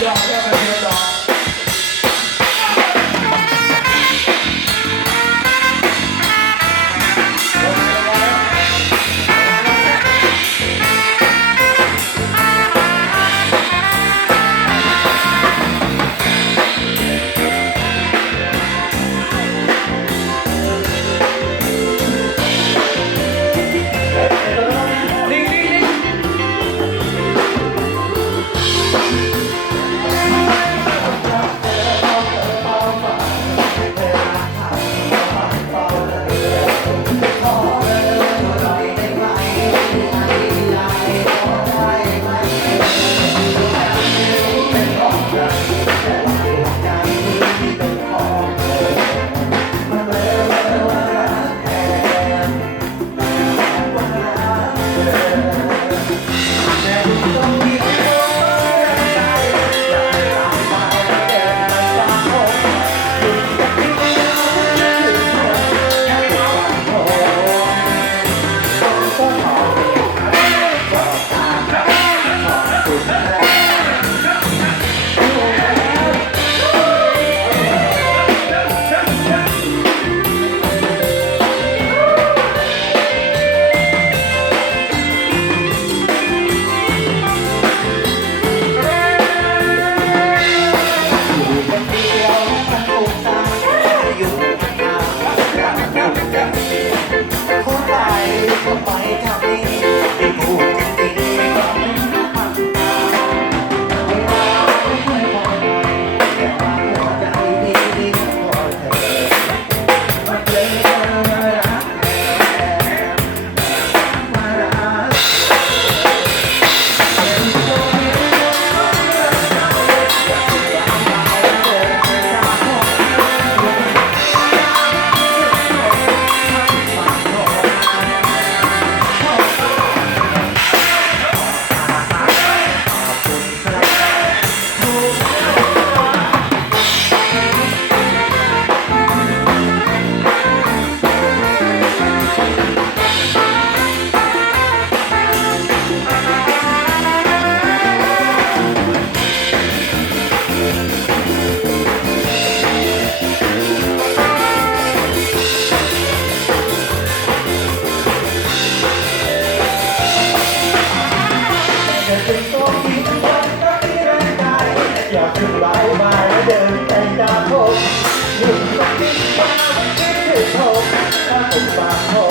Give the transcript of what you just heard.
Yeah. ต้องคิดว่าไม่คิดถึง